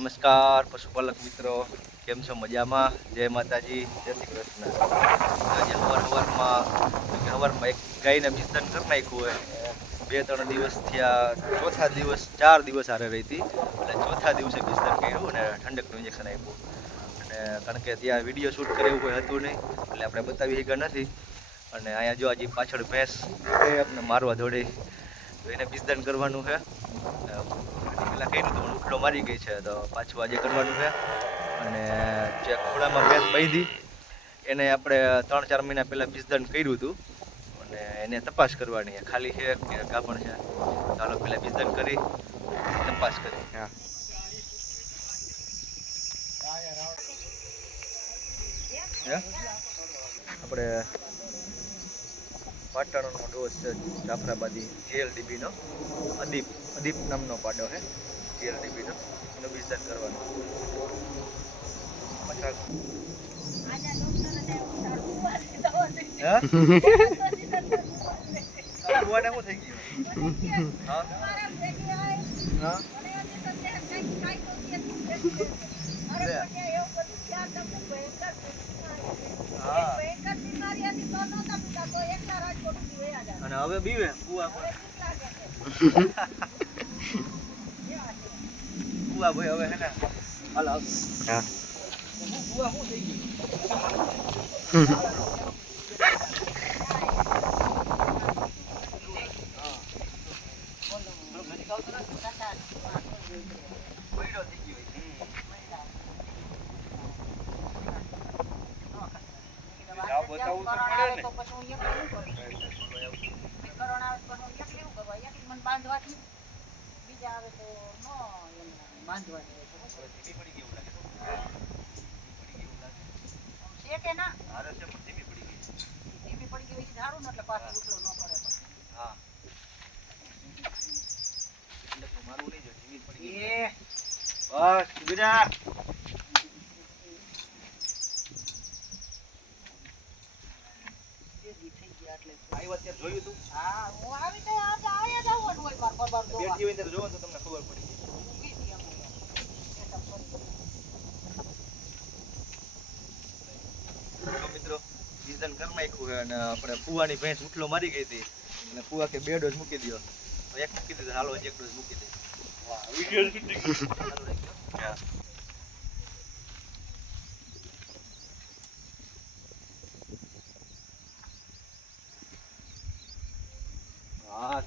નમસ્કાર પશુપાલક મિત્રો, કેમ છો? મજામાં? જય માતાજી, જય શ્રી કૃષ્ણ. આજે સવારમાં એક ગાયને બિસ્તન કરી નાખ્યું હોય. 2-3 દિવસ થયા, ચોથા દિવસ 4 દિવસ હારે રહી હતી, એટલે ચોથા દિવસે બિસ્તન કર્યું અને ઠંડકનું ઇન્જેક્શન આપ્યું. અને કારણ કે ત્યાં વિડીયો શૂટ કરે એવું કોઈ હતું નહીં, એટલે આપણે બતાવી શક્યા નથી. અને અહીંયા જો હજી પાછળ ભેંસ એ આપણે મારવા દોડી, તો એને બિસ્તન કરવાનું છે. પેલા કઈ નતું, ઉખડો મારી ગઈ છે, તો પાછું આજે કરવાનું છે. અને જે ખોડામાં ભેંસ બાંધી એને આપણે 3-4 મહિના પહેલાં બિસ્તન કર્યું હતું, અને એને તપાસ કરવાની ખાલી છે કે ગાભણ છે. ચાલો પહેલાં બિસ્તન કરી તપાસ કરી. આપણે પાટણનો ડોઝ છે જાફરાબાદી GLDBનો, અદીપ નામનો પાડો છે GLDBનો, એનો બિસ્તન કરવાનો. અને હવે બીવે કુવા ભાઈ હવે હે ને હાલ હા કુવા શું થઈ ગયું. બતાવવું તો પડે ને. બીજા આવે તો બાંધવા છે કે ના હારે છે પણ ધીમી પડી ગઈ ધારું ને એટલે પાછું ઉઠલો ન કરે. હા એટલે તો મારું નહીં જો ધીમી પડી ગઈ. બસ બીજા જોયું તું? હા હું આવી તો આજે આયા જાવ હોય માર પરબાર જોવા. બેઠી હોય ત્યારે જોવો તો તમને ખબર પડી ગઈ. મિત્રો બિસ્તન કરી નાખ્યું છે અને આપણે પુવાની ભેંસ ઉઠલો મારી ગઈ હતી અને પુવા કે 2 ડોઝ મૂકી દો, એક મૂકી દીધો, હાલો 1 ડોઝ મૂકી દે. વાહ વિડિયો શૂટિંગ ચાલુ રાખ્યો. હા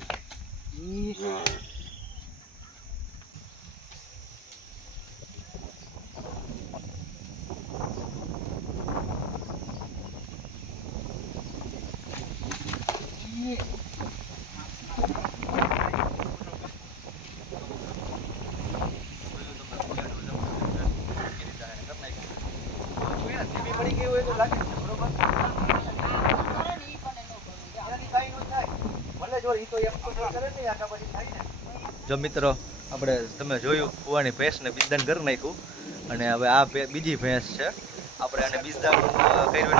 જો મિત્રો આપણે તમે જોયું કુવાની ભેંસને બિસ્તન કરી નાખ્યું અને હવે આ બીજી ભેંસ છે. આપણે આને બિસ્તન કર્યું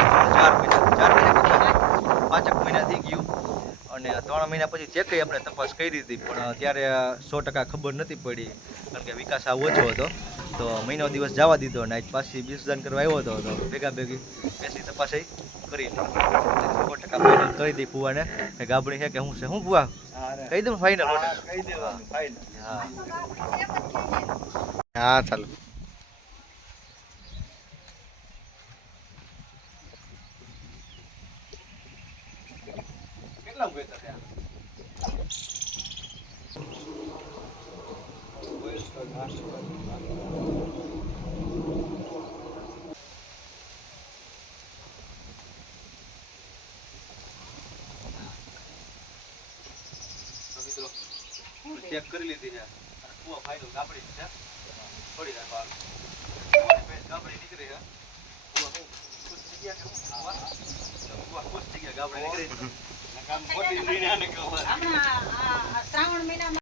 5 મહિના થઈ ગયું અને 3 મહિના પછી ચેકઈ આપણે તપાસ કરી હતી, પણ ત્યારે 100% ખબર નથી પડી કારણ કે વિકાસ આ ઓછો હતો. તો મહિનો દિવસ જવા દીધો અને આજ પાછી બિસ્તન કરવા આવ્યો હતો, તો ભેગી ભેંસની તપાસ કરી 100% ફાઇનલ કરી દી ફુવાને કે ગાભણી છે કે શું છે. શું ફુવા કહી દઉં ફાઇનલ? હા ચાલો. કેટલા ઉભેતા થયા? મિત્રો ચેક કરી લીધી છે. કુવા ફાઇનલ ગાબડી છે, છોડી રાખવા ગાબડી નીકળી છે. કુવા હું ખુશ થઈ ગયા કે હું કુવા ખુશ થઈ ગયા ગાબડી નીકળી. કામ ખોટી લઈને આને કહો. હમણાં શ્રાવણ મહિનામાં